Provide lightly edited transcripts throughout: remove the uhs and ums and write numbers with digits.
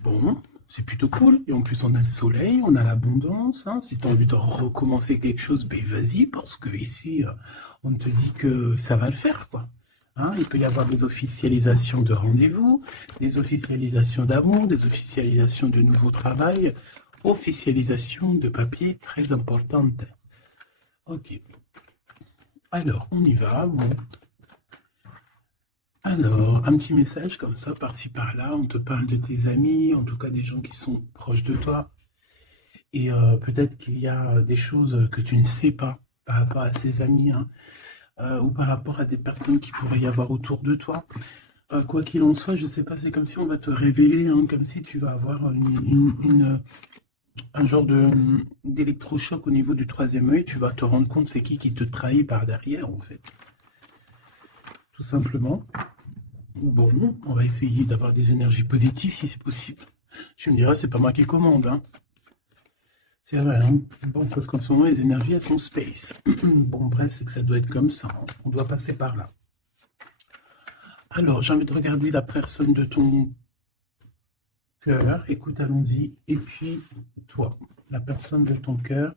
Bon, c'est plutôt cool. Et en plus, on a le soleil, on a l'abondance, hein. Si tu as envie de recommencer quelque chose, ben vas-y, parce que ici, on te dit que ça va le faire, quoi. Hein, il peut y avoir des officialisations de rendez-vous, des officialisations d'amour, des officialisations de nouveau travail, officialisation de papier très importante. Ok. Alors, on y va. Bon. Alors, un petit message comme ça, par-ci, par-là. On te parle de tes amis, en tout cas des gens qui sont proches de toi. Et peut-être qu'il y a des choses que tu ne sais pas par rapport à ces amis, hein, ou par rapport à des personnes qui pourraient y avoir autour de toi. Quoi qu'il en soit, je ne sais pas, c'est comme si on va te révéler, hein, comme si tu vas avoir un genre d'électrochoc au niveau du troisième œil. Tu vas te rendre compte c'est qui te trahit par derrière, en fait. Tout simplement. Bon, on va essayer d'avoir des énergies positives si c'est possible. Tu me diras, c'est pas moi qui commande, hein. C'est vrai, hein. Bon, parce qu'en ce moment, les énergies, elles sont space. Bon, bref, c'est que ça doit être comme ça, hein. On doit passer par là. Alors, j'ai envie de regarder la personne de ton cœur. Écoute, allons-y. Et puis, toi, la personne de ton cœur.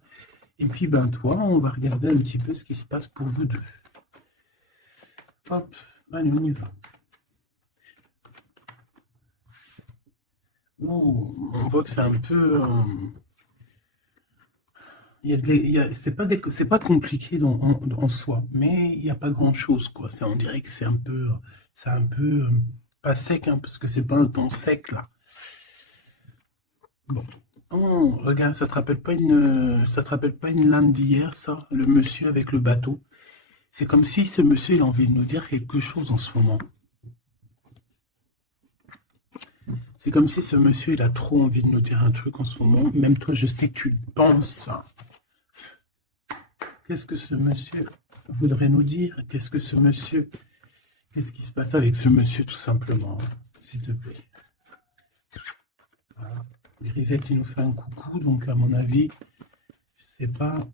Et puis, ben, toi, on va regarder un petit peu ce qui se passe pour vous deux. Hop, allez, on y va. Oh, on voit que c'est un peu... c'est pas compliqué en soi, mais il n'y a pas grand-chose, quoi. On dirait que c'est un peu pas sec, hein, parce que c'est pas un temps sec, là. Bon. Oh, regarde, ça te rappelle pas une lame d'hier, ça? Le monsieur avec le bateau. C'est comme si ce monsieur, il a envie de nous dire quelque chose en ce moment. C'est comme si ce monsieur, il a trop envie de nous dire un truc en ce moment. Même toi, je sais que tu le penses. Qu'est-ce que ce monsieur voudrait nous dire? Qu'est-ce que ce monsieur... Qu'est-ce qui se passe avec ce monsieur, tout simplement? S'il te plaît. Voilà. Grisette, il nous fait un coucou, donc à mon avis, je sais pas.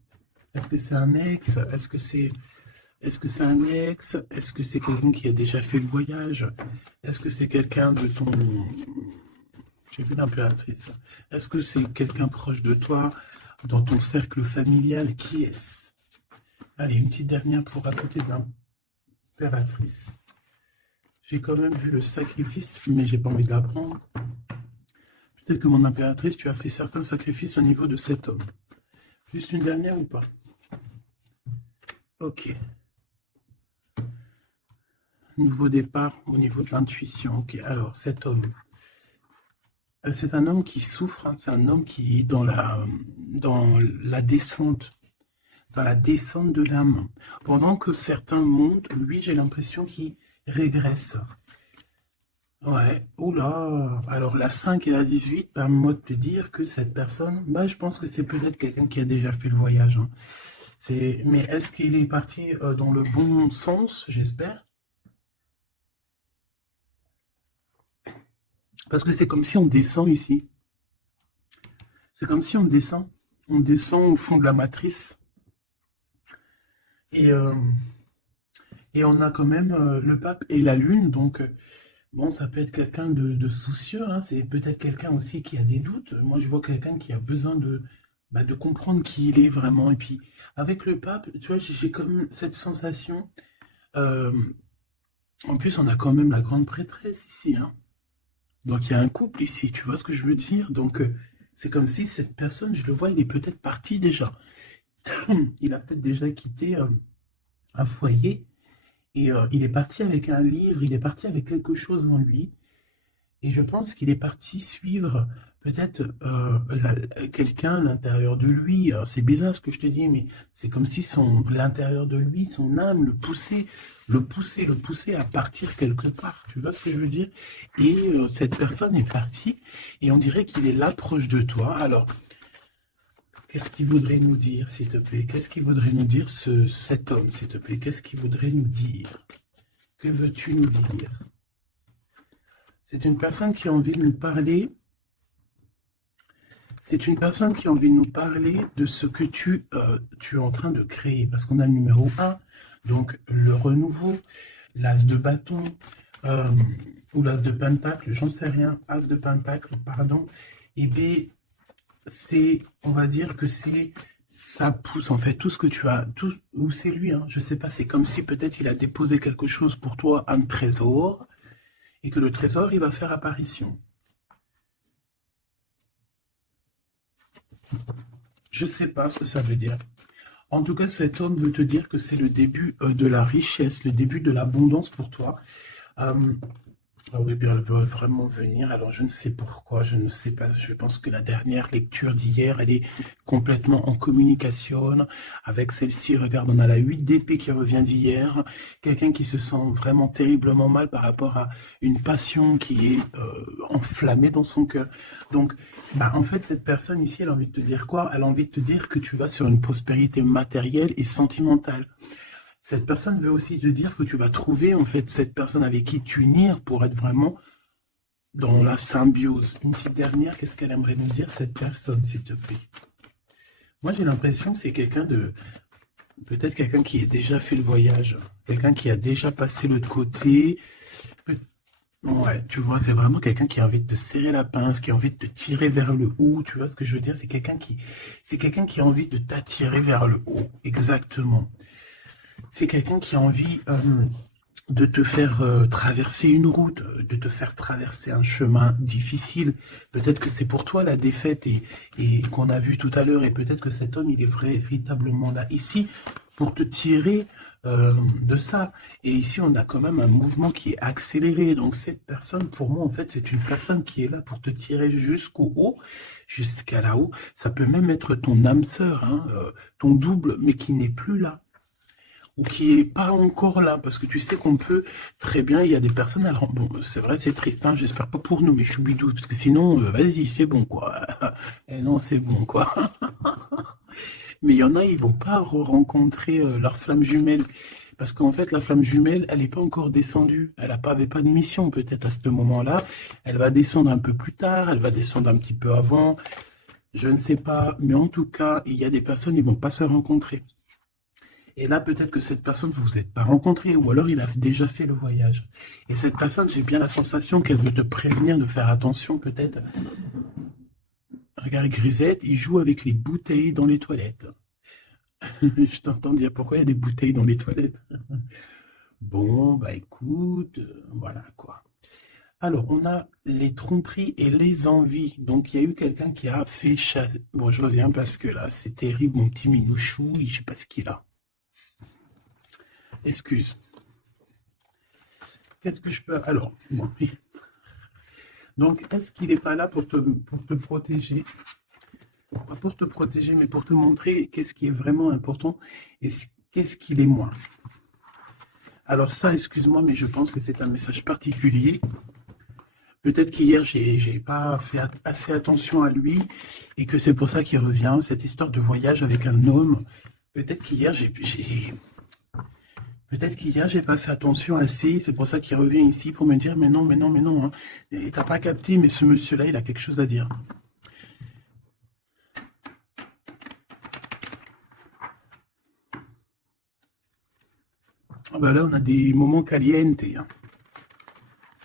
Est-ce que c'est un ex? Est-ce que c'est un ex? Est-ce que c'est quelqu'un qui a déjà fait le voyage? Est-ce que c'est quelqu'un de ton... J'ai vu l'impératrice. Est-ce que c'est quelqu'un proche de toi, dans ton cercle familial? Qui est-ce? Allez, une petite dernière pour à côté de l'impératrice. J'ai quand même vu le sacrifice, mais j'ai pas envie de l'apprendre. Peut-être que mon impératrice, tu as fait certains sacrifices au niveau de cet homme. Juste une dernière ou pas? Ok. Nouveau départ au niveau de l'intuition. Ok, alors cet homme. C'est un homme qui souffre, hein, c'est un homme qui est dans la descente, dans la descente de l'âme. Pendant que certains montent, lui, j'ai l'impression qu'il régresse. Ouais, oula. Alors la 5 et la 18, permets-moi de te dire que cette personne, bah, je pense que c'est peut-être quelqu'un qui a déjà fait le voyage, hein. Mais est-ce qu'il est parti dans le bon sens, j'espère? Parce que c'est comme si on descend ici. C'est comme si on descend. On descend au fond de la matrice. Et, euh, et on a quand même le pape et la lune. Donc, bon, ça peut être quelqu'un de soucieux, hein. C'est peut-être quelqu'un aussi qui a des doutes. Moi, je vois quelqu'un qui a besoin de comprendre qui il est vraiment. Et puis, avec le pape, tu vois, j'ai comme cette sensation. euh, En plus, on a quand même la grande prêtresse ici, hein. Donc, il y a un couple ici, tu vois ce que je veux dire? Donc, c'est comme si cette personne, je le vois, il est peut-être parti déjà. Il a peut-être déjà quitté un foyer et il est parti avec un livre, il est parti avec quelque chose en lui. Et je pense qu'il est parti suivre peut-être quelqu'un à l'intérieur de lui. Alors, c'est bizarre ce que je te dis, mais c'est comme si l'intérieur de lui, son âme, le poussait à partir quelque part. Tu vois ce que je veux dire? Et cette personne est partie et on dirait qu'il est là proche de toi. Alors, qu'est-ce qu'il voudrait nous dire, s'il te plaît? Qu'est-ce qu'il voudrait nous dire, cet homme, s'il te plaît? Qu'est-ce qu'il voudrait nous dire? Que veux-tu nous dire? C'est une personne qui a envie de nous parler. C'est une personne qui a envie de nous parler de ce que tu es en train de créer. Parce qu'on a le numéro 1, donc le renouveau, l'as de bâton, euh, ou l'as de pentacle, j'en sais rien, as de pentacle, pardon, et bien, c'est, on va dire que c'est, ça pousse en fait tout ce que tu as, tout, ou c'est lui, hein, je sais pas, c'est comme si peut-être il a déposé quelque chose pour toi, un trésor, et que le trésor, il va faire apparition. Je sais pas ce que ça veut dire. En tout cas, cet homme veut te dire que c'est le début de la richesse, le début de l'abondance pour toi. Euh, Ah oui, bien, elle veut vraiment venir. Alors, je ne sais pourquoi, je ne sais pas. Je pense que la dernière lecture d'hier, elle est complètement en communication avec celle-ci. Regarde, on a la 8 d'épée qui revient d'hier. Quelqu'un qui se sent vraiment terriblement mal par rapport à une passion qui est enflammée dans son cœur. Donc, bah, en fait, cette personne ici, elle a envie de te dire quoi? Elle a envie de te dire que tu vas sur une prospérité matérielle et sentimentale. Cette personne veut aussi te dire que tu vas trouver en fait cette personne avec qui t'unir pour être vraiment dans la symbiose. Une petite dernière, qu'est-ce qu'elle aimerait nous dire cette personne, s'il te plaît? Moi, j'ai l'impression que c'est quelqu'un de, peut-être quelqu'un qui a déjà fait le voyage, quelqu'un qui a déjà passé l'autre côté. Ouais, tu vois, c'est vraiment quelqu'un qui a envie de te serrer la pince, qui a envie de te tirer vers le haut. Tu vois ce que je veux dire? C'est quelqu'un qui a envie de t'attirer vers le haut. Exactement. C'est quelqu'un qui a envie de te faire traverser une route, de te faire traverser un chemin difficile. Peut-être que c'est pour toi la défaite et qu'on a vu tout à l'heure, et peut-être que cet homme, il est véritablement là, ici, pour te tirer de ça. Et ici, on a quand même un mouvement qui est accéléré. Donc cette personne, pour moi, en fait, c'est une personne qui est là pour te tirer jusqu'au haut, jusqu'à là-haut. Ça peut même être ton âme sœur, hein, ton double, mais qui n'est plus là ou qui est pas encore là, parce que tu sais qu'on peut très bien, il y a des personnes, alors bon, c'est vrai, c'est triste, hein, j'espère pas pour nous, mais choubidou, parce que sinon, vas-y, c'est bon, quoi. Et non, c'est bon, quoi. Mais il y en a, ils vont pas rencontrer leur flamme jumelle, parce qu'en fait, la flamme jumelle, elle n'est pas encore descendue, avait pas de mission, peut-être à ce moment-là, elle va descendre un peu plus tard, elle va descendre un petit peu avant, je ne sais pas, mais en tout cas, il y a des personnes, ils vont pas se rencontrer. Et là, peut-être que cette personne, vous vous êtes pas rencontré, ou alors il a déjà fait le voyage. Et cette personne, j'ai bien la sensation qu'elle veut te prévenir de faire attention, peut-être. Regarde, Grisette, il joue avec les bouteilles dans les toilettes. Je t'entends dire pourquoi il y a des bouteilles dans les toilettes. Bon, bah écoute, voilà quoi. Alors, on a les tromperies et les envies. Donc, il y a eu quelqu'un qui a fait Bon, je reviens parce que là, c'est terrible, mon petit minouchou, je sais pas ce qu'il a. Excuse. Qu'est-ce que je peux... Alors, bon, oui. Donc, est-ce qu'il n'est pas là pour te protéger? Pas pour te protéger, mais pour te montrer qu'est-ce qui est vraiment important et qu'est-ce qu'il est moins. Alors ça, excuse-moi, mais je pense que c'est un message particulier. Peut-être qu'hier, j'ai pas fait assez attention à lui et que c'est pour ça qu'il revient, cette histoire de voyage avec un homme. Peut-être qu'hier, Peut-être qu'hier, j'ai pas fait attention assez, c'est pour ça qu'il revient ici pour me dire, mais non, mais non, mais non, hein. Et t'as pas capté, mais ce monsieur-là, il a quelque chose à dire. Ah bah là, on a des moments caliente, hein.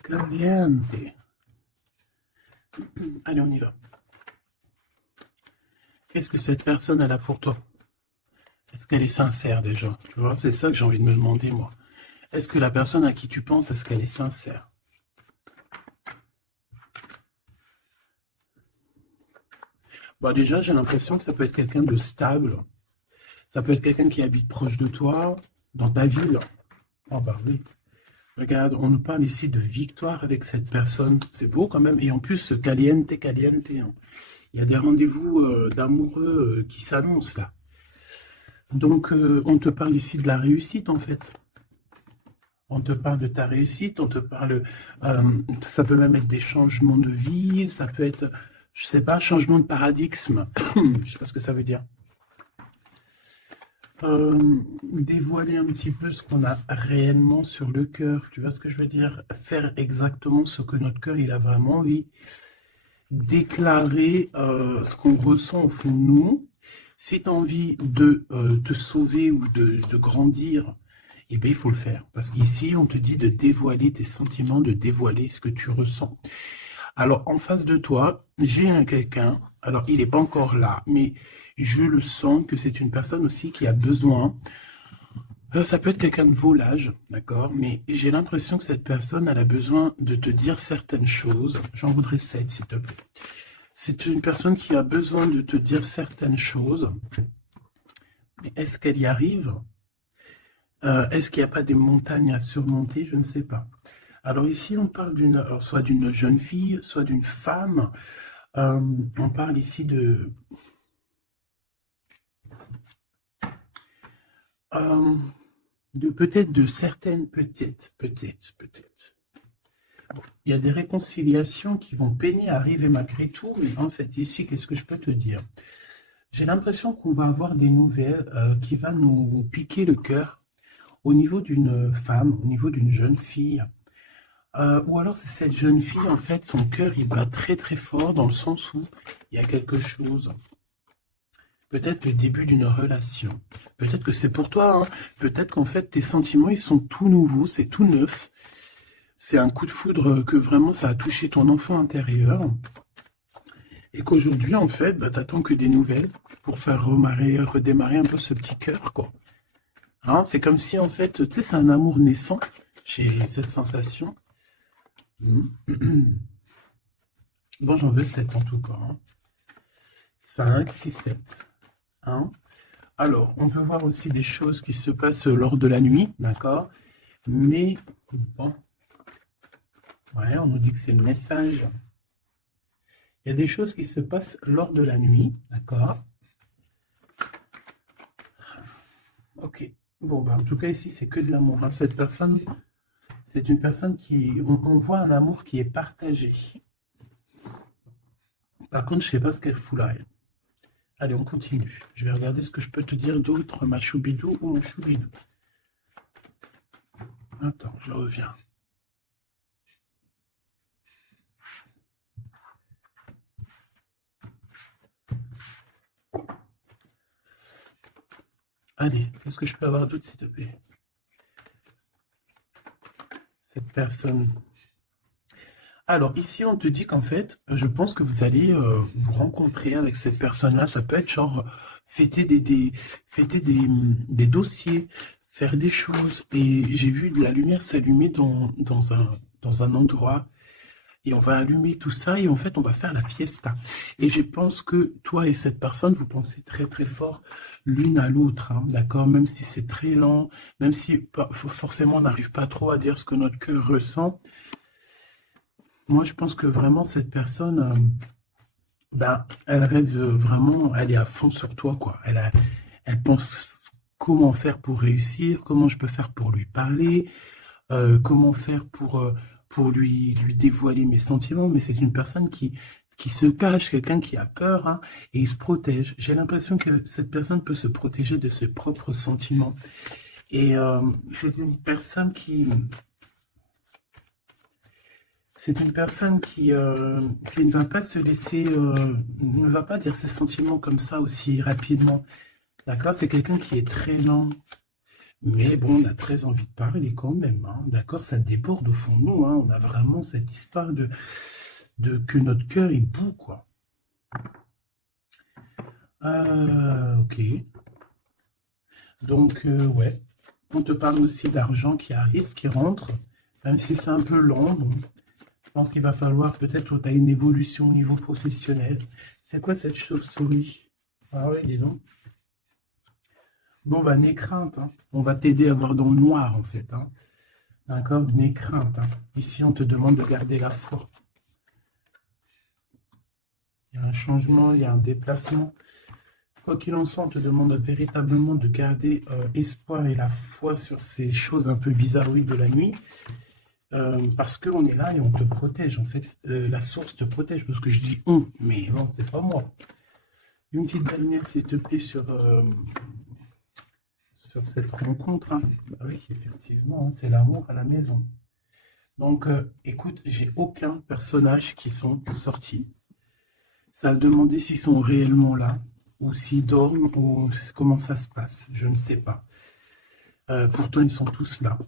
Caliente. Allez, on y va. Qu'est-ce que cette personne elle a pour toi? Est-ce qu'elle est sincère déjà? Tu vois, c'est ça que j'ai envie de me demander, moi. Est-ce que la personne à qui tu penses, est-ce qu'elle est sincère? Bah déjà, j'ai l'impression que ça peut être quelqu'un de stable. Ça peut être quelqu'un qui habite proche de toi, dans ta ville. Oh bah oui. Regarde, on nous parle ici de victoire avec cette personne. C'est beau quand même. Et en plus, caliente, caliente, hein. Il y a des rendez-vous d'amoureux qui s'annoncent là. Donc, on te parle ici de la réussite en fait. On te parle de ta réussite, on te parle, ça peut même être des changements de vie, ça peut être, je sais pas, changement de paradigme. Je sais pas ce que ça veut dire. Dévoiler un petit peu ce qu'on a réellement sur le cœur. Tu vois ce que je veux dire? Faire exactement ce que notre cœur il a vraiment envie. Déclarer ce qu'on ressent au fond de nous. Si tu as envie de te sauver ou de grandir, eh bien, il faut le faire. Parce qu'ici, on te dit de dévoiler tes sentiments, de dévoiler ce que tu ressens. Alors, en face de toi, j'ai un quelqu'un, alors il n'est pas encore là, mais je le sens que c'est une personne aussi qui a besoin. Ça peut être quelqu'un de vos âge, d'accord, mais j'ai l'impression que cette personne, elle a besoin de te dire certaines choses. J'en voudrais 7, s'il te plaît. C'est une personne qui a besoin de te dire certaines choses. Mais est-ce qu'elle y arrive? Est-ce qu'il n'y a pas des montagnes à surmonter? Je ne sais pas. Alors ici, on parle soit d'une jeune fille, soit d'une femme. On parle ici euh, de peut-être de certaines, peut-être. Il y a des réconciliations qui vont peiner à arriver malgré tout, mais en fait, ici, qu'est-ce que je peux te dire? J'ai l'impression qu'on va avoir des nouvelles qui vont nous piquer le cœur au niveau d'une femme, au niveau d'une jeune fille. Ou alors c'est cette jeune fille, en fait, son cœur, il bat très très fort dans le sens où il y a quelque chose. Peut-être le début d'une relation. Peut-être que c'est pour toi, hein. Peut-être qu'en fait, tes sentiments, ils sont tout nouveaux, c'est tout neuf. C'est un coup de foudre que vraiment ça a touché ton enfant intérieur. Et qu'aujourd'hui, en fait, bah, t'attends que des nouvelles pour faire redémarrer un peu ce petit cœur, quoi. Hein, c'est comme si, en fait, tu sais, c'est un amour naissant. J'ai cette sensation. Bon, j'en veux 7 en tout cas. Hein. 5, 6, 7. Hein. Alors, on peut voir aussi des choses qui se passent lors de la nuit, d'accord? Mais, bon, ouais, on nous dit que c'est le message. Il y a des choses qui se passent lors de la nuit, d'accord? Ok. Bon, bah, en tout cas, ici, c'est que de l'amour. Hein. Cette personne, c'est une personne qui... On voit un amour qui est partagé. Par contre, je ne sais pas ce qu'elle fout là. Elle. Allez, on continue. Je vais regarder ce que je peux te dire d'autre, ma choubidou ou mon choubidou. Attends, je reviens. Allez, qu'est-ce que je peux avoir d'autre, s'il te plaît? Cette personne. Alors, ici, on te dit qu'en fait, je pense que vous allez vous rencontrer avec cette personne-là. Ça peut être genre fêter fêter des dossiers, faire des choses. Et j'ai vu de la lumière s'allumer dans un endroit. Et on va allumer tout ça et en fait, on va faire la fiesta. Et je pense que toi et cette personne, vous pensez très très fort l'une à l'autre, hein, d'accord? Même si c'est très lent, même si forcément on n'arrive pas trop à dire ce que notre cœur ressent. Moi, je pense que vraiment cette personne, ben, elle rêve vraiment, elle est à fond sur toi, quoi. Elle pense comment faire pour réussir, comment je peux faire pour lui parler, comment faire pour lui dévoiler mes sentiments, mais c'est une personne qui se cache, quelqu'un qui a peur, hein, et il se protège. J'ai l'impression que cette personne peut se protéger de ses propres sentiments. Et c'est une personne qui... C'est une personne qui ne va pas se laisser, ne va pas dire ses sentiments comme ça aussi rapidement. D'accord? C'est quelqu'un qui est très lent. Mais bon, on a très envie de parler quand même. Hein. D'accord? Ça déborde au fond de nous. Hein. On a vraiment cette histoire de que notre cœur il bout, quoi. Ok. Donc, ouais. On te parle aussi d'argent qui arrive, qui rentre. Même si c'est un peu lent. Bon. Je pense qu'il va falloir peut-être que tu as une évolution au niveau professionnel. C'est quoi cette chauve-souris? Ah oui, dis donc. Bon, bah, n'aie crainte. Hein. On va t'aider à voir dans le noir, en fait. Hein. D'accord? N'aie crainte. Hein. Ici, on te demande de garder la foi. Il y a un changement, il y a un déplacement. Quoi qu'il en soit, on te demande véritablement de garder espoir et la foi sur ces choses un peu bizarroïdes de la nuit. Parce qu'on est là et on te protège. En fait, la source te protège. Parce que je dis on, mais non, c'est pas moi. Une petite dernière, s'il te plaît, sur cette rencontre. Hein. Bah oui, effectivement, hein, c'est l'amour à la maison. Donc, écoute, j'ai aucun personnage qui sont sortis. Ça a demandé s'ils sont réellement là, ou s'ils dorment, ou comment ça se passe. Je ne sais pas. Pourtant, ils sont tous là.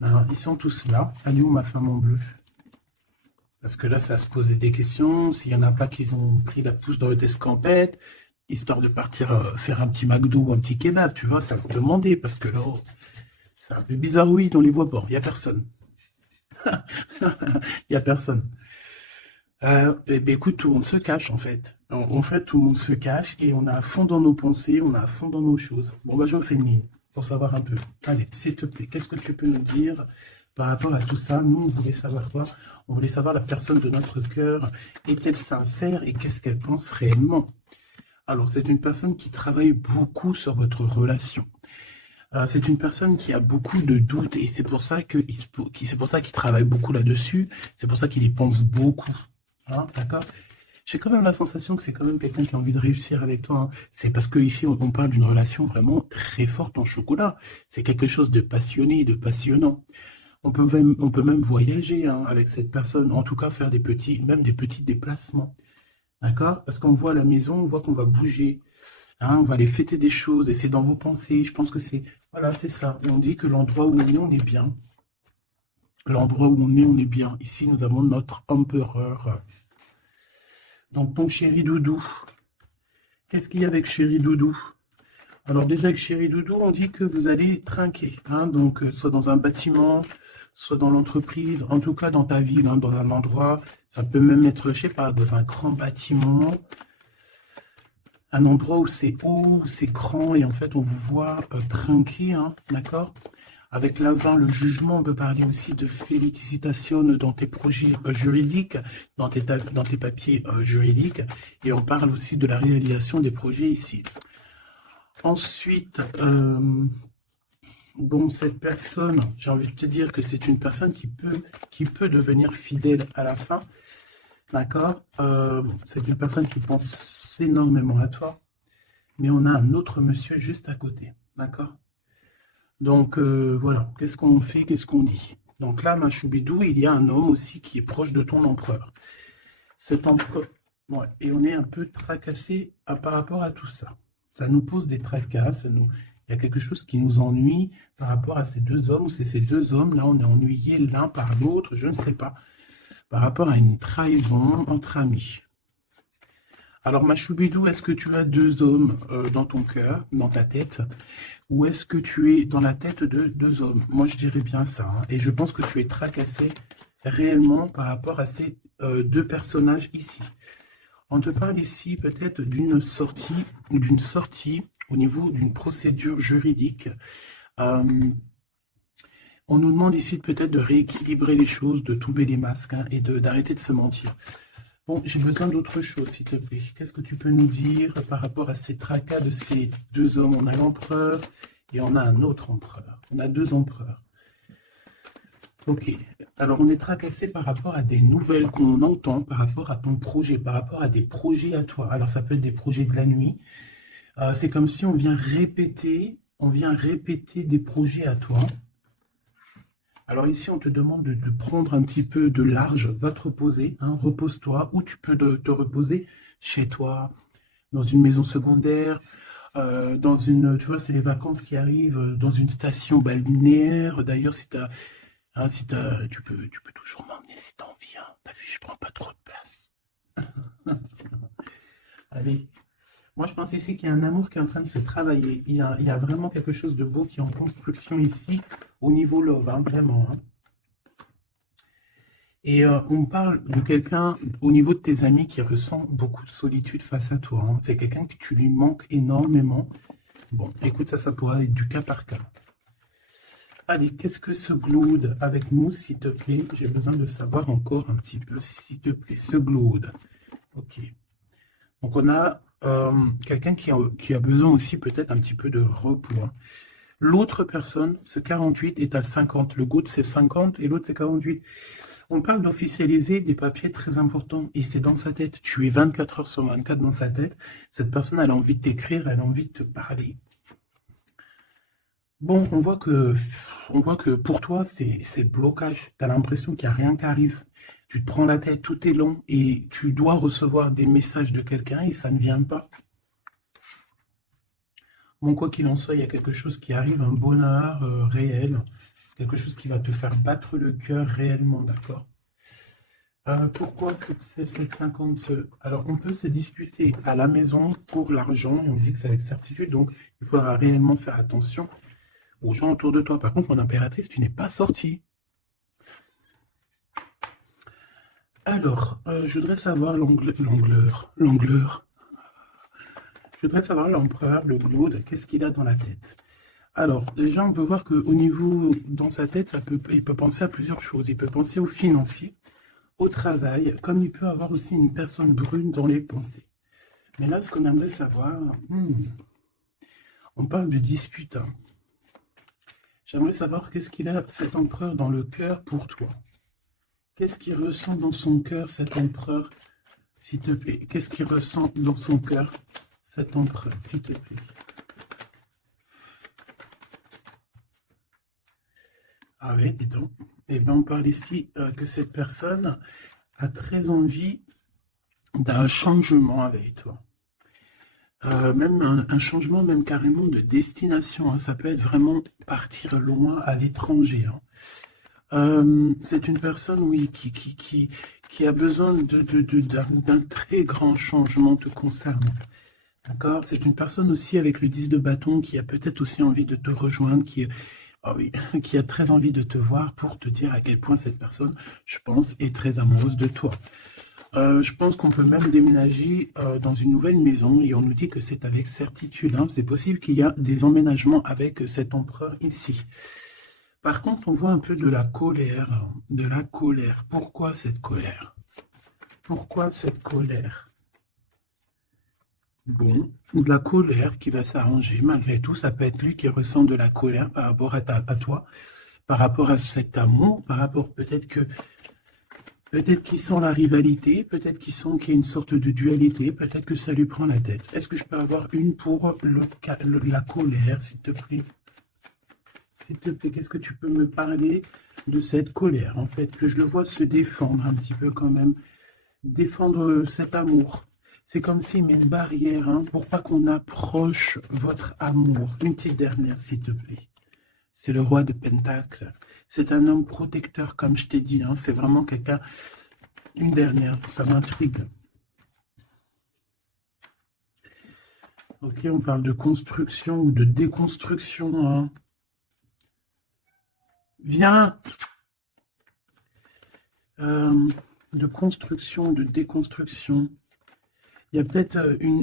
Hein, ils sont tous là. Elle est où ma femme en bleu? Parce que là, ça va se poser des questions. S'il y en a pas qui ont pris la pousse dans le escampette, histoire de partir faire un petit McDo ou un petit kebab, tu vois, ça va se demander. Parce que là, oh, c'est un peu bizarre, oui, on les voit pas. Il n'y a personne. Il n'y a personne. Eh ben, écoute, tout le monde se cache en fait. En fait, tout le monde se cache et on est à fond dans nos pensées, on est à fond dans nos choses. Bon, bah, je refais une ligne pour savoir un peu. Allez, s'il te plaît, qu'est-ce que tu peux nous dire par rapport à tout ça? Nous, on voulait savoir quoi? On voulait savoir la personne de notre cœur. Est-elle sincère et qu'est-ce qu'elle pense réellement? Alors, c'est une personne qui travaille beaucoup sur votre relation. C'est une personne qui a beaucoup de doutes et c'est pour ça c'est pour ça qu'il travaille beaucoup là-dessus. C'est pour ça qu'il y pense beaucoup. Hein, d'accord? J'ai quand même la sensation que c'est quand même quelqu'un qui a envie de réussir avec toi. Hein. C'est parce que ici on parle d'une relation vraiment très forte en chocolat. C'est quelque chose de passionné, de passionnant. On peut même voyager hein, avec cette personne. En tout cas, faire même des petits déplacements. D'accord? Parce qu'on voit à la maison, on voit qu'on va bouger. Hein, on va aller fêter des choses et c'est dans vos pensées. Je pense que voilà, c'est ça. Et on dit que l'endroit où on est bien. L'endroit où on est bien. Ici, nous avons notre empereur. Donc, ton chéri doudou. Qu'est-ce qu'il y a avec chéri doudou? Alors, déjà, avec chéri doudou, on dit que vous allez trinquer. Hein, donc, soit dans un bâtiment, soit dans l'entreprise, en tout cas dans ta ville, hein, dans un endroit. Ça peut même être, je sais pas, dans un grand bâtiment. Un endroit où c'est haut, où c'est grand, et en fait, on vous voit trinquer, hein, d'accord? Avec l'avant, le jugement, on peut parler aussi de félicitations dans tes projets juridiques, dans tes papiers juridiques, et on parle aussi de la réalisation des projets ici. Ensuite, bon, cette personne, j'ai envie de te dire que c'est une personne qui peut devenir fidèle à la fin, d'accord? C'est une personne qui pense énormément à toi, mais on a un autre monsieur juste à côté, d'accord? Donc, voilà, qu'est-ce qu'on fait, qu'est-ce qu'on dit? Donc là, Machoubidou, il y a un homme aussi qui est proche de ton empereur. Cet empereur, ouais, et on est un peu tracassé par rapport à tout ça. Ça nous pose des tracas, il y a quelque chose qui nous ennuie par rapport à ces deux hommes, ou c'est ces deux hommes, là, on est ennuyés l'un par l'autre, je ne sais pas, par rapport à une trahison entre amis. Alors, Machoubidou, est-ce que tu as deux hommes dans ton cœur, dans ta tête? Ou est-ce que tu es dans la tête de deux hommes? Moi, je dirais bien ça. Hein. Et je pense que tu es tracassé réellement par rapport à ces deux personnages ici. On te parle ici peut-être d'une sortie ou d'une sortie au niveau d'une procédure juridique. On nous demande ici peut-être de rééquilibrer les choses, de tomber les masques hein, et d'arrêter de se mentir. Bon, j'ai besoin d'autre chose, s'il te plaît. Qu'est-ce que tu peux nous dire par rapport à ces tracas de ces deux hommes? On a l'empereur et on a un autre empereur. On a deux empereurs. Ok. Alors, on est tracassé par rapport à des nouvelles qu'on entend, par rapport à ton projet, par rapport à des projets à toi. Alors, ça peut être des projets de la nuit. C'est comme si on vient répéter des projets à toi. Alors ici, on te demande de prendre un petit peu de large, va te reposer, hein, repose-toi, ou tu peux te reposer chez toi, dans une maison secondaire, dans une, tu vois, c'est les vacances qui arrivent, dans une station balnéaire. D'ailleurs, tu peux toujours m'emmener si t'en viens. T'as vu, je prends pas trop de place. Allez. Moi, je pense ici qu'il y a un amour qui est en train de se travailler. Il y a vraiment quelque chose de beau qui est en construction ici, au niveau love, hein, vraiment. Hein. Et on parle de quelqu'un, au niveau de tes amis, qui ressent beaucoup de solitude face à toi. Hein. C'est quelqu'un que tu lui manques énormément. Bon, écoute, ça pourra être du cas par cas. Allez, qu'est-ce que ce Glaude avec nous, s'il te plaît? J'ai besoin de savoir encore un petit peu, s'il te plaît. Ce Glaude. Ok. Donc, on a quelqu'un qui a besoin aussi peut-être un petit peu de repos. Hein. L'autre personne, ce 48, est à 50. Le Glaude, c'est 50 et l'autre, c'est 48. On parle d'officialiser des papiers très importants et c'est dans sa tête. Tu es 24 heures sur 24 dans sa tête. Cette personne, elle a envie de t'écrire, elle a envie de te parler. Bon, on voit que pour toi, c'est blocage. Tu as l'impression qu'il n'y a rien qui arrive. Tu te prends la tête, tout est long et tu dois recevoir des messages de quelqu'un et ça ne vient pas. Bon, quoi qu'il en soit, il y a quelque chose qui arrive, un bonheur réel, quelque chose qui va te faire battre le cœur réellement, d'accord? Pourquoi cette 50? Alors, on peut se disputer à la maison pour l'argent, on dit que c'est avec certitude, donc il faudra réellement faire attention aux gens autour de toi. Par contre, mon impératrice, tu n'es pas sortie. Alors, je voudrais savoir l'angleur. Je voudrais savoir l'empereur, le Glaude, qu'est-ce qu'il a dans la tête? Alors, déjà, on peut voir qu'au niveau, dans sa tête, il peut penser à plusieurs choses. Il peut penser au financier, au travail, comme il peut avoir aussi une personne brune dans les pensées. Mais là, ce qu'on aimerait savoir, on parle de dispute, hein. J'aimerais savoir qu'est-ce qu'il a, cet empereur, dans le cœur pour toi. Qu'est-ce qu'il ressent dans son cœur, cet empereur, s'il te plaît? Qu'est-ce qu'il ressent dans son cœur, cet empereur, s'il te plaît? Ah oui, dis donc. Eh bien, on parle ici que cette personne a très envie d'un changement avec toi. Même un changement, même carrément de destination, hein. Ça peut être vraiment partir loin à l'étranger, hein. C'est une personne, oui, qui a besoin d'un très grand changement te concernant. D'accord? C'est une personne aussi avec le 10 de bâton qui a peut-être aussi envie de te rejoindre, ah oui, qui a très envie de te voir pour te dire à quel point cette personne, je pense, est très amoureuse de toi. Je pense qu'on peut même déménager dans une nouvelle maison et on nous dit que c'est avec certitude, hein. C'est possible qu'il y a des emménagements avec cet empereur ici. Par contre, on voit un peu de la colère, hein. De la colère. Pourquoi cette colère? Pourquoi cette colère? Bon, de la colère qui va s'arranger malgré tout. Ça peut être lui qui ressent de la colère par rapport à toi, par rapport à cet amour, par rapport peut-être qu'il sent la rivalité, peut-être qu'il sent qu'il y a une sorte de dualité, peut-être que ça lui prend la tête. Est-ce que je peux avoir une pour la colère, s'il te plaît? S'il te plaît, qu'est-ce que tu peux me parler de cette colère, en fait, que je le vois se défendre un petit peu quand même, défendre cet amour. C'est comme s'il met une barrière, hein, pour pas qu'on approche votre amour. Une petite dernière, s'il te plaît. C'est le roi de Pentacle. C'est un homme protecteur, comme je t'ai dit, hein. C'est vraiment quelqu'un... Une dernière, ça m'intrigue. Ok, on parle de construction ou de déconstruction, hein. Viens! De construction, de déconstruction. Il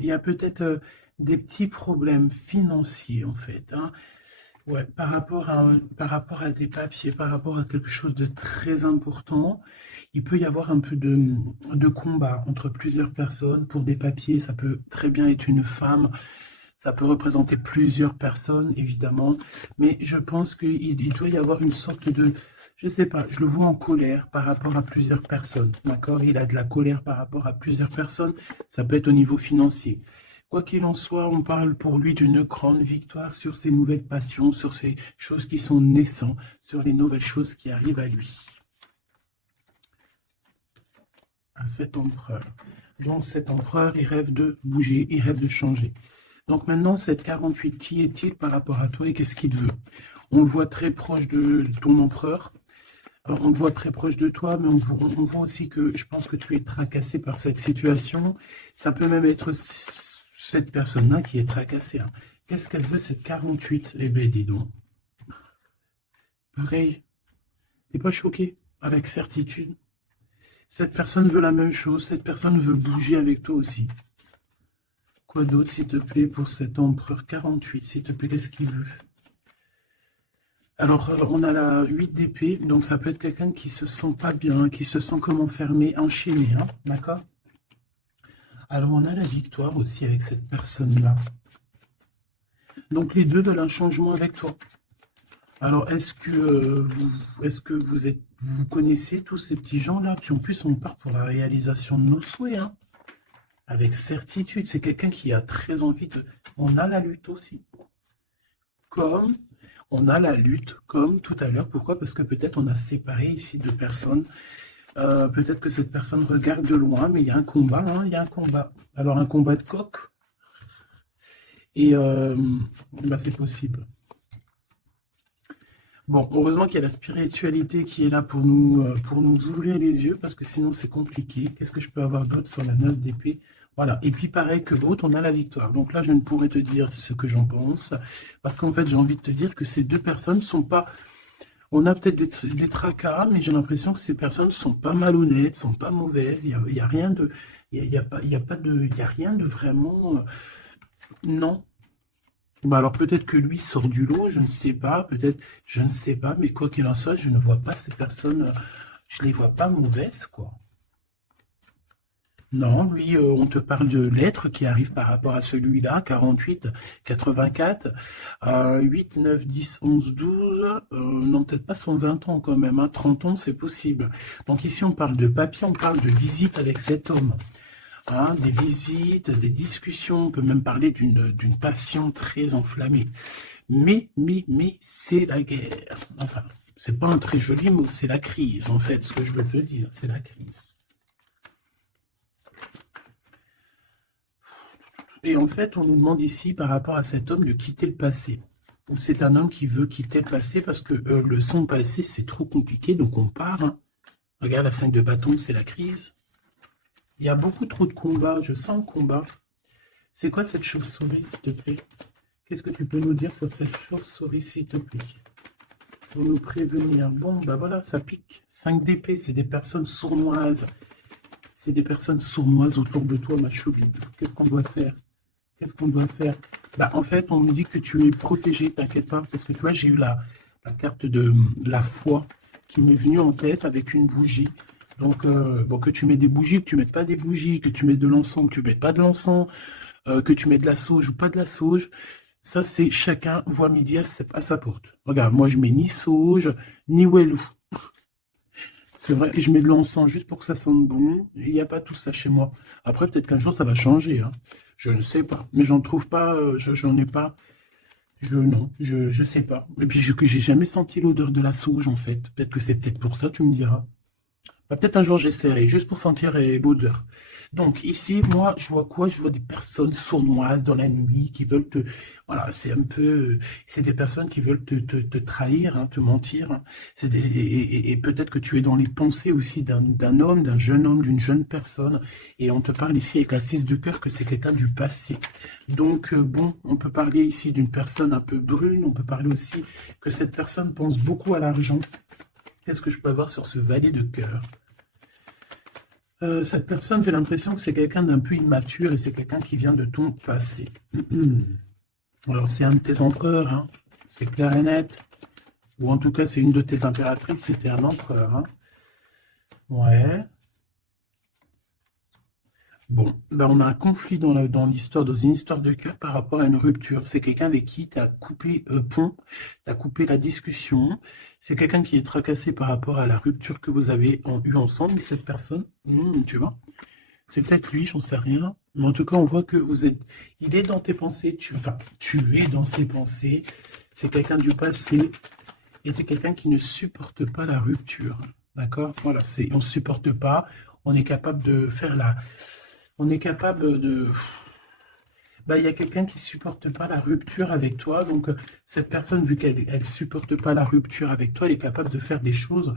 y a peut-être des petits problèmes financiers, en fait, hein. Ouais, par rapport à des papiers, par rapport à quelque chose de très important, il peut y avoir un peu de combat entre plusieurs personnes pour des papiers. Ça peut très bien être une femme, ça peut représenter plusieurs personnes, évidemment, mais je pense qu'il doit y avoir une sorte de, je sais pas, je le vois en colère par rapport à plusieurs personnes, d'accord? Il a de la colère par rapport à plusieurs personnes, ça peut être au niveau financier. Quoi qu'il en soit, on parle pour lui d'une grande victoire sur ses nouvelles passions, sur ces choses qui sont naissantes, sur les nouvelles choses qui arrivent à lui. À cet empereur. Donc cet empereur, il rêve de bouger, il rêve de changer. Donc maintenant, cette 48, qui est-il par rapport à toi et qu'est-ce qu'il veut? On le voit très proche de ton empereur. Alors, on le voit très proche de toi, mais on voit aussi que je pense que tu es tracassé par cette situation. Ça peut même être cette personne-là qui est tracassée, hein. Qu'est-ce qu'elle veut, cette 48? Eh bien, dis donc. Pareil. T'es pas choqué? Avec certitude. Cette personne veut la même chose. Cette personne veut bouger avec toi aussi. Quoi d'autre, s'il te plaît, pour cet empereur 48, s'il te plaît, qu'est-ce qu'il veut? Alors, on a la 8 d'épée, donc ça peut être quelqu'un qui se sent pas bien, qui se sent comme enfermé, enchaîné, hein, d'accord? Alors, on a la victoire aussi avec cette personne-là. Donc, les deux veulent un changement avec toi. Alors, est-ce que vous connaissez tous ces petits gens-là qui en plus on part pour la réalisation de nos souhaits, hein? Avec certitude, c'est quelqu'un qui a très envie de... On a la lutte aussi. Comme on a la lutte, comme tout à l'heure. Pourquoi? Parce que peut-être on a séparé ici deux personnes. Peut-être que cette personne regarde de loin, mais il y a un combat, hein, il y a un combat. Alors un combat de coq. Et bah, c'est possible. Bon, heureusement qu'il y a la spiritualité qui est là pour nous ouvrir les yeux, parce que sinon c'est compliqué. Qu'est-ce que je peux avoir d'autre sur la 9 d'épée? Voilà. Et puis pareil que l'autre, on a la victoire. Donc là, je ne pourrais te dire ce que j'en pense, parce qu'en fait, j'ai envie de te dire que ces deux personnes sont pas... On a peut-être des tracas, mais j'ai l'impression que ces personnes sont pas malhonnêtes, sont pas mauvaises. Il y a rien de... il y a pas de... Il y a rien de vraiment... non. Bah alors peut-être que lui sort du lot, je ne sais pas, peut-être, je ne sais pas, mais quoi qu'il en soit, je ne vois pas ces personnes, je les vois pas mauvaises, quoi. Non, lui, on te parle de l'être qui arrive par rapport à celui-là, 48, 84, 8, 9, 10, 11, 12, non, peut-être pas 120 ans quand même, hein, 30 ans, c'est possible. Donc ici, on parle de papier, on parle de visite avec cet homme. Hein, des visites, des discussions, on peut même parler d'une passion très enflammée. Mais, c'est la guerre. Enfin, c'est pas un très joli mot, c'est la crise, en fait, ce que je veux te dire, c'est la crise. Et en fait, on nous demande ici, par rapport à cet homme, de quitter le passé. Ou c'est un homme qui veut quitter le passé parce que le son passé, c'est trop compliqué, donc on part. Hein. Regarde, la 5 de bâton, c'est la crise. Il y a beaucoup trop de combats, je sens le combat. C'est quoi cette chauve-souris, s'il te plaît? Qu'est-ce que tu peux nous dire sur cette chauve-souris, s'il te plaît? Pour nous prévenir. Bon, bah voilà, ça pique. 5 d'épée, c'est des personnes sournoises. C'est des personnes sournoises autour de toi, ma chouline. Qu'est-ce qu'on doit faire? Qu'est-ce qu'on doit faire? Bah, en fait, on me dit que tu es protégé, t'inquiète pas. Parce que tu vois, j'ai eu la carte de la foi qui m'est venue en tête avec une bougie. Donc, bon, que tu mets des bougies, que tu ne mettes pas des bougies, que tu mets de l'encens, que tu ne mettes pas de l'encens, que tu mets de la sauge ou pas de la sauge. Ça, c'est chacun voit midi à sa porte. Regarde, moi, je mets ni sauge, ni wellou. C'est vrai que je mets de l'encens juste pour que ça sente bon. Il n'y a pas tout ça chez moi. Après, peut-être qu'un jour, ça va changer. Hein. Je ne sais pas. Mais j'en trouve pas, j'en ai pas. Non, je sais pas. Et puis, que j'ai jamais senti l'odeur de la sauge, en fait. Peut-être que c'est peut-être pour ça, tu me diras. Bah, peut-être un jour j'essaierai, juste pour sentir l'odeur. Donc ici, moi, je vois quoi? Je vois des personnes sournoises dans la nuit qui veulent te... Voilà, c'est un peu... C'est des personnes qui veulent te trahir, hein, te mentir. Hein. Et peut-être que tu es dans les pensées aussi d'un homme, d'un jeune homme, d'une jeune personne. Et on te parle ici avec la 6 de cœur que c'est quelqu'un du passé. Donc, bon, on peut parler ici d'une personne un peu brune. On peut parler aussi que cette personne pense beaucoup à l'argent. Qu'est-ce que je peux avoir sur ce valet de cœur? Cette personne, j'ai l'impression que c'est quelqu'un d'un peu immature et c'est quelqu'un qui vient de ton passé. Alors, c'est un de tes empereurs, hein. C'est clair et net. Ou en tout cas, c'est une de tes impératrices, c'était un empereur. Hein. Ouais. Bon, ben on a un conflit dans l'histoire, dans une histoire de cœur par rapport à une rupture. C'est quelqu'un avec qui tu as coupé pont, tu as coupé la discussion. C'est quelqu'un qui est tracassé par rapport à la rupture que vous avez eue ensemble. Mais cette personne, tu vois, c'est peut-être lui, j'en sais rien. Mais en tout cas, on voit que vous êtes. Il est dans tes pensées, tu es dans ses pensées. C'est quelqu'un du passé. Et c'est quelqu'un qui ne supporte pas la rupture. D'accord? Voilà, on ne supporte pas. On est capable de faire la. On est capable de. Bah, il y a quelqu'un qui supporte pas la rupture avec toi. Donc, cette personne, vu qu'elle ne supporte pas la rupture avec toi, elle est capable de faire des choses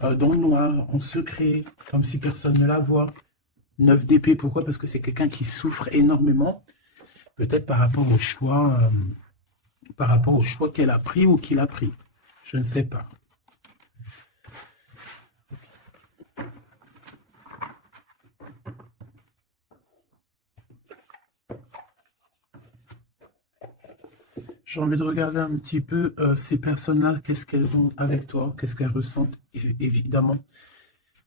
dans le noir, en secret, comme si personne ne la voit. 9 d'épée, pourquoi? Parce que c'est quelqu'un qui souffre énormément, peut-être par rapport au choix qu'elle a pris ou qu'il a pris. Je ne sais pas. J'ai envie de regarder un petit peu ces personnes-là, qu'est-ce qu'elles ont avec toi, qu'est-ce qu'elles ressentent, évidemment,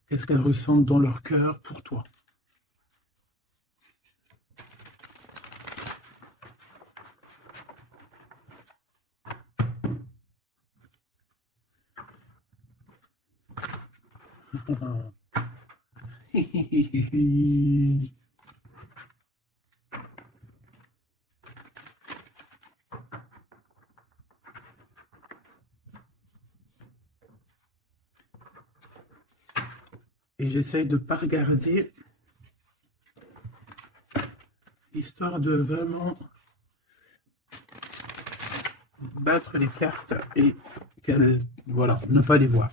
qu'est-ce qu'elles ressentent dans leur cœur pour toi. Et j'essaye de ne pas regarder, histoire de vraiment battre les cartes et voilà, ne pas les voir.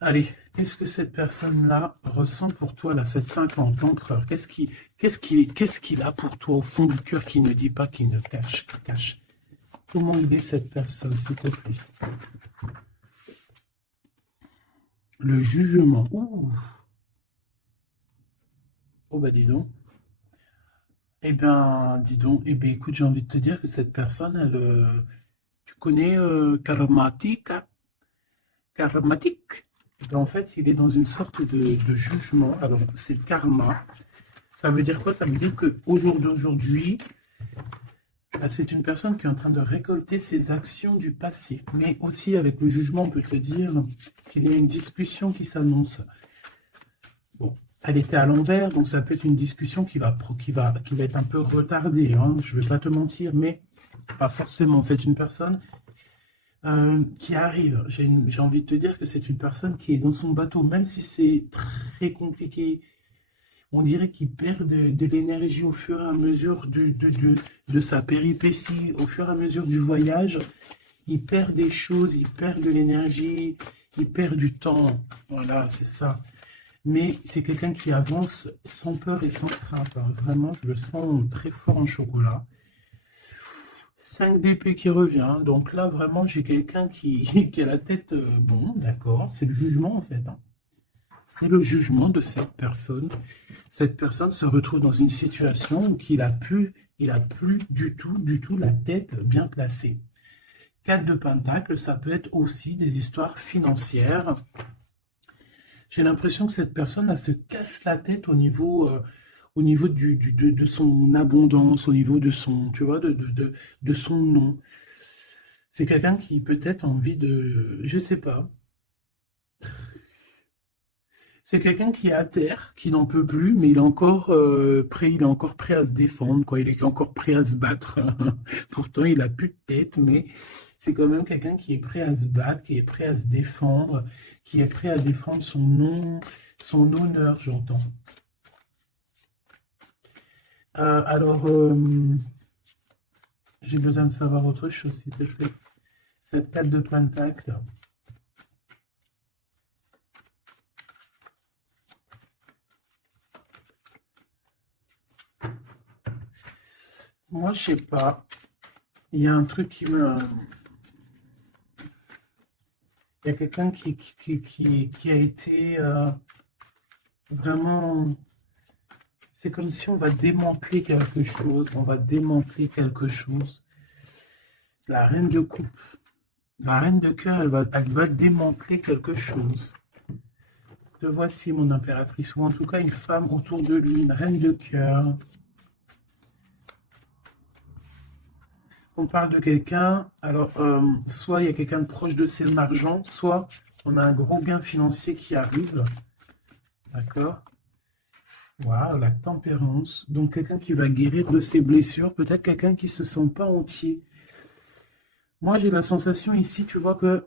Allez, qu'est-ce que cette personne-là ressent pour toi, là, cette 50 l'empereur? Qu'est-ce qu'il a pour toi au fond du cœur qui ne dit pas, qui ne cache, qui cache? Comment il est cette personne, s'il te plaît? Le jugement. Ouh. Oh bah dis donc. Eh bien, dis donc. Eh bien, écoute, j'ai envie de te dire que cette personne, tu connais Karmatique, hein? Karmatique. Eh bien, en fait, il est dans une sorte de jugement. Alors, c'est le karma. Ça veut dire quoi? Ça veut dire qu'au jour d'aujourd'hui, c'est une personne qui est en train de récolter ses actions du passé. Mais aussi, avec le jugement, on peut te dire qu'il y a une discussion qui s'annonce. Bon, elle était à l'envers, donc ça peut être une discussion qui va être un peu retardée, hein, je ne vais pas te mentir, mais pas forcément. C'est une personne qui arrive. J'ai envie de te dire que c'est une personne qui est dans son bateau, même si c'est très compliqué. On dirait qu'il perd de l'énergie au fur et à mesure de sa péripétie, au fur et à mesure du voyage. Il perd des choses, il perd de l'énergie, il perd du temps. Voilà, c'est ça. Mais c'est quelqu'un qui avance sans peur et sans crainte, hein. Vraiment, je le sens très fort en chocolat. 5 d'épée qui revient. Donc là, vraiment, j'ai quelqu'un qui a la tête. Bon, d'accord. C'est le jugement, en fait, hein. C'est le jugement de cette personne. Cette personne se retrouve dans une situation où il a plus du tout la tête bien placée. 4 de Pentacle, ça peut être aussi des histoires financières. J'ai l'impression que cette personne, elle se casse la tête au niveau de son abondance, au niveau de son, tu vois, de son nom. C'est quelqu'un qui peut-être a envie de, je sais pas, c'est quelqu'un qui est à terre, qui n'en peut plus, mais il est encore prêt à se défendre, quoi. Il est encore prêt à se battre. Pourtant, il a plus de tête, mais c'est quand même quelqu'un qui est prêt à se battre, qui est prêt à se défendre, qui est prêt à défendre son nom, son honneur, j'entends. Alors, j'ai besoin de savoir autre chose, s'il te plaît. Cette tête de pentacle. Moi, je sais pas. Il y a un truc il y a quelqu'un qui a été vraiment. C'est comme si on va démanteler quelque chose. On va démanteler quelque chose. La reine de coupe. La reine de cœur, elle va démanteler quelque chose. Te voici, mon impératrice, ou en tout cas une femme autour de lui, une reine de cœur. On parle de quelqu'un, alors soit il y a quelqu'un de proche de son argent, soit on a un gros gain financier qui arrive. D'accord? Waouh, la tempérance. Donc quelqu'un qui va guérir de ses blessures, peut-être quelqu'un qui ne se sent pas entier. Moi, j'ai la sensation ici, tu vois, que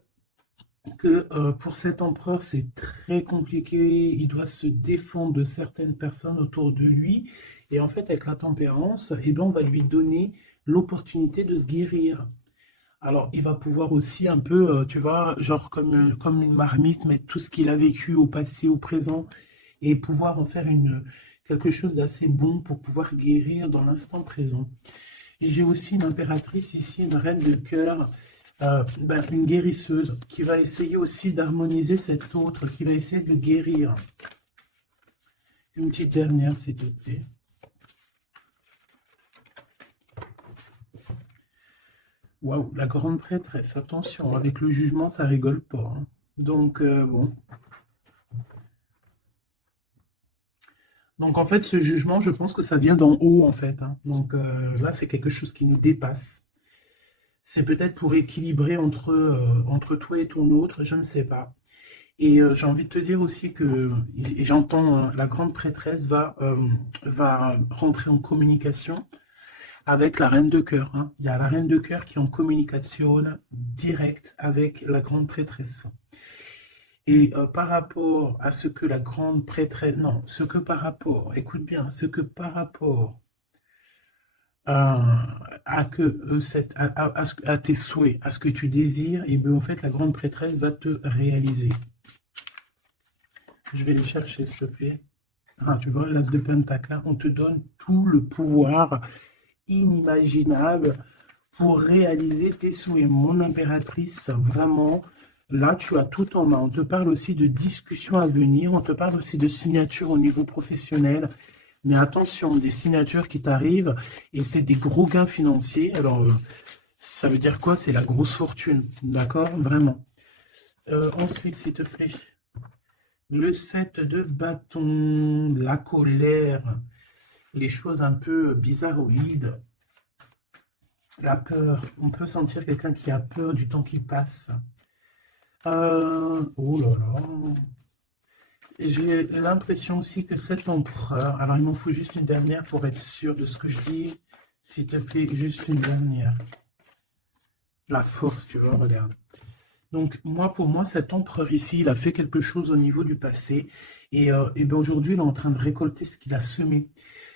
pour cet empereur, c'est très compliqué. Il doit se défendre de certaines personnes autour de lui. Et en fait, avec la tempérance, eh ben, on va lui donner l'opportunité de se guérir. Alors, il va pouvoir aussi un peu, tu vois, genre comme une marmite, mettre tout ce qu'il a vécu au passé, au présent, et pouvoir en faire quelque chose d'assez bon pour pouvoir guérir dans l'instant présent. J'ai aussi une impératrice ici, une reine de cœur, une guérisseuse, qui va essayer aussi d'harmoniser cet autre, qui va essayer de guérir. Une petite dernière, s'il te plaît. Waouh, la grande prêtresse, attention, avec le jugement, ça rigole pas, hein. Donc, bon. Donc, en fait, ce jugement, je pense que ça vient d'en haut, en fait, hein. Donc, là, c'est quelque chose qui nous dépasse. C'est peut-être pour équilibrer entre toi et ton autre, je ne sais pas. Et j'ai envie de te dire aussi que, et j'entends, la grande prêtresse va rentrer en communication avec la reine de cœur, hein. Il y a la reine de cœur qui est en communication directe avec la grande prêtresse. Et par rapport à ce que la grande prêtresse, non, ce que par rapport, écoute bien, ce que par rapport à tes souhaits, à ce que tu désires, et bien en fait, la grande prêtresse va te réaliser. Je vais les chercher, s'il te plaît. Ah, tu vois, l'as de Pentacle, on te donne tout le pouvoir inimaginable pour réaliser tes souhaits. Mon impératrice, vraiment, là, tu as tout en main. On te parle aussi de discussions à venir, on te parle aussi de signatures au niveau professionnel. Mais attention, des signatures qui t'arrivent, et c'est des gros gains financiers. Alors, ça veut dire quoi? C'est la grosse fortune, d'accord? Vraiment. Ensuite, s'il te plaît, le 7 de bâton, la colère, les choses un peu bizarroïdes, la peur. On peut sentir quelqu'un qui a peur du temps qui passe. Oh là là. J'ai l'impression aussi que cet empereur, alors il m'en faut juste une dernière pour être sûr de ce que je dis. S'il te plaît, juste une dernière. La force, tu vois, regarde. Donc, pour moi, cet empereur ici, il a fait quelque chose au niveau du passé. Et bien aujourd'hui, il est en train de récolter ce qu'il a semé.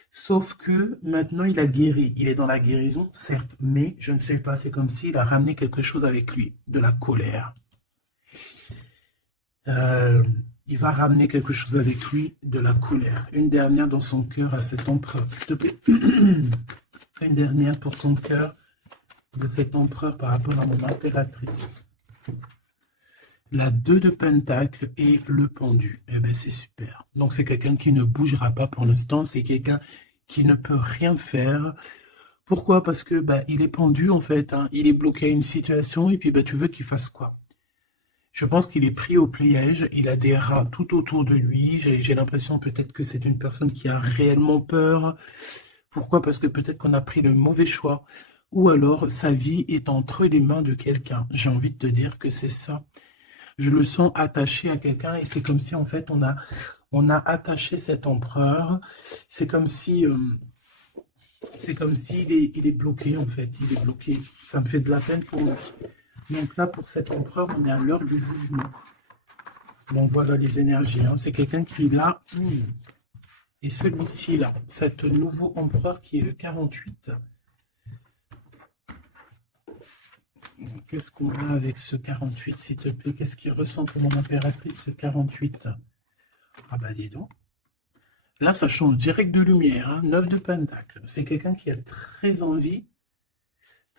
Sauf que maintenant, il a guéri. Il est dans la guérison, certes, mais je ne sais pas, c'est comme s'il a ramené quelque chose avec lui, de la colère. Il va ramener quelque chose avec lui, de la colère. Une dernière dans son cœur à cet empereur, s'il te plaît. Une dernière pour son cœur de cet empereur par rapport à mon impératrice. La 2 de Pentacle et le pendu. Eh bien, c'est super. Donc, c'est quelqu'un qui ne bougera pas pour l'instant. C'est quelqu'un qui ne peut rien faire. Pourquoi? Parce que il est pendu, en fait. Hein. Il est bloqué à une situation et puis tu veux qu'il fasse quoi? Je pense qu'il est pris au piège. Il a des rats tout autour de lui. J'ai l'impression peut-être que c'est une personne qui a réellement peur. Pourquoi? Parce que peut-être qu'on a pris le mauvais choix. Ou alors, sa vie est entre les mains de quelqu'un. J'ai envie de te dire que c'est ça. Je le sens attaché à quelqu'un et c'est comme si en fait on a attaché cet empereur. C'est comme si il est bloqué en fait. Il est bloqué. Ça me fait de la peine pour lui. Donc là pour cet empereur on est à l'heure du jugement. Donc voilà les énergies. Hein. C'est quelqu'un qui est là. Et celui-ci là, cet nouveau empereur qui est le 48. Qu'est-ce qu'on a avec ce 48, s'il te plaît? Qu'est-ce qu'il ressent pour mon impératrice, ce 48? Ah bah dis donc. Là, ça change direct de lumière. Hein. 9 de Pentacle. C'est quelqu'un qui a très envie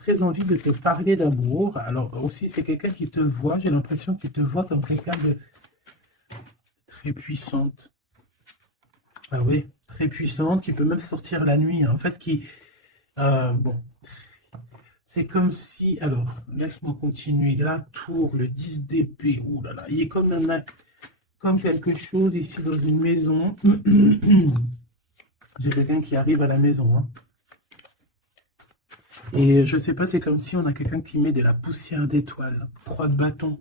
de te parler d'amour. Alors aussi, c'est quelqu'un qui te voit. J'ai l'impression qu'il te voit comme quelqu'un de très puissante. Ah oui, très puissante, qui peut même sortir la nuit. Hein. En fait, bon. C'est comme si, alors, laisse-moi continuer. La tour, le 10 d'épée, ouh là là, il est comme quelque chose ici dans une maison. J'ai quelqu'un qui arrive à la maison. Hein. Et je sais pas, c'est comme si on a quelqu'un qui met de la poussière d'étoile, 3 de bâton.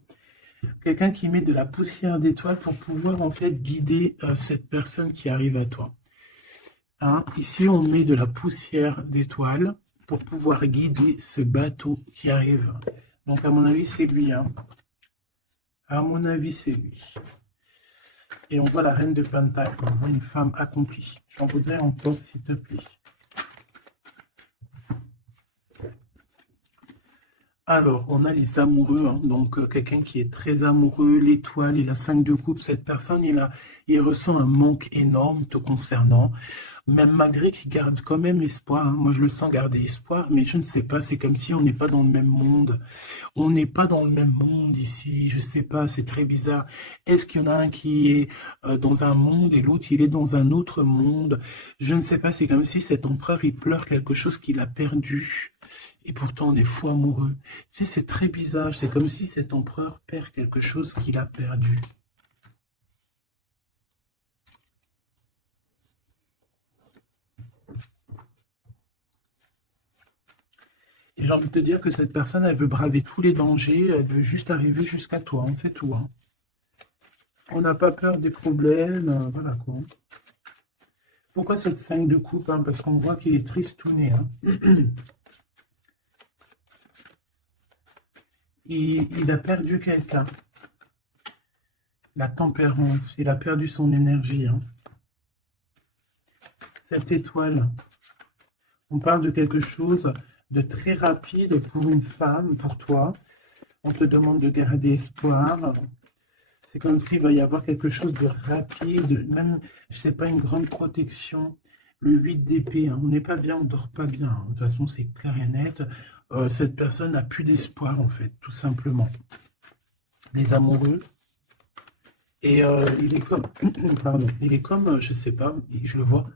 Quelqu'un qui met de la poussière d'étoile pour pouvoir en fait guider cette personne qui arrive à toi. Hein? Ici, on met de la poussière d'étoile pour pouvoir guider ce bateau qui arrive. Donc, à mon avis, c'est lui. Hein. À mon avis, c'est lui. Et on voit la reine de Pentacle. On voit une femme accomplie. J'en voudrais encore, s'il te plaît. Alors, on a les amoureux. Hein. Donc, quelqu'un qui est très amoureux, l'étoile et la 5 de coupe. Cette personne, il ressent un manque énorme te concernant. Même malgré qu'il garde quand même espoir, hein. Moi je le sens garder espoir, mais je ne sais pas, c'est comme si on n'est pas dans le même monde. On n'est pas dans le même monde ici, je sais pas, c'est très bizarre. Est-ce qu'il y en a un qui est dans un monde et l'autre il est dans un autre monde? Je ne sais pas, c'est comme si cet empereur il pleure quelque chose qu'il a perdu. Et pourtant on est fou amoureux. Tu sais, c'est très bizarre, c'est comme si cet empereur perd quelque chose qu'il a perdu. Et j'ai envie de te dire que cette personne, elle veut braver tous les dangers, elle veut juste arriver jusqu'à toi, hein, c'est tout. Hein. On n'a pas peur des problèmes, voilà quoi. Pourquoi cette 5 de coupe? Hein, parce qu'on voit qu'il est tristouné. Hein. Il a perdu quelqu'un. La tempérance, il a perdu son énergie. Hein. Cette étoile, On parle de quelque chose de très rapide pour une femme, pour toi. On te demande de garder espoir. C'est comme s'il va y avoir quelque chose de rapide, même, je sais pas, une grande protection. Le 8 d'épée, hein, on n'est pas bien, on dort pas bien, hein. De toute façon, c'est clair et net. Cette personne n'a plus d'espoir, en fait, tout simplement. Les amoureux. Et il est comme, pardon, il est comme, je sais pas, je le vois,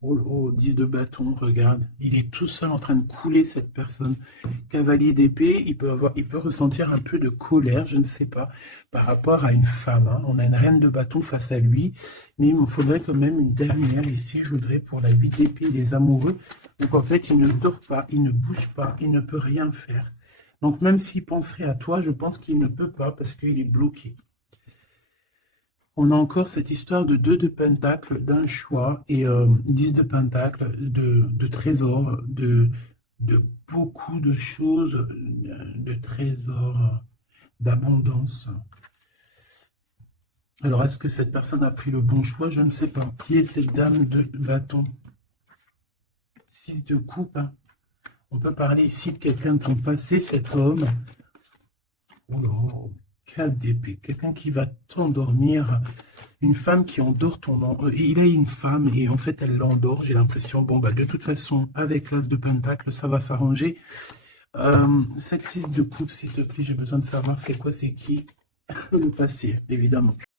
au 10 de bâton, regarde, il est tout seul en train de couler cette personne. Cavalier d'épée, il peut ressentir un peu de colère, je ne sais pas, par rapport à une femme, hein. On a une reine de bâton face à lui, mais il me faudrait quand même une dernière ici, je voudrais pour la 8 d'épée, les amoureux. Donc en fait, il ne dort pas, il ne bouge pas, il ne peut rien faire. Donc même s'il penserait à toi, je pense qu'il ne peut pas parce qu'il est bloqué. On a encore cette histoire de 2 de pentacle, d'un choix, et 10 de pentacle, de trésors, de beaucoup de choses, de trésors, d'abondance. Alors, est-ce que cette personne a pris le bon choix? Je ne sais pas. Qui est cette dame de bâton? 6 de coupe, hein. On peut parler ici de quelqu'un de ton passé, cet homme. Oh là, 4 d'épée, quelqu'un qui va t'endormir. Une femme qui endort il a une femme et en fait elle l'endort, j'ai l'impression. Bon bah de toute façon, avec l'as de pentacle, ça va s'arranger. Cette 6 de coupe, s'il te plaît, j'ai besoin de savoir c'est quoi, c'est qui. Le passé, évidemment.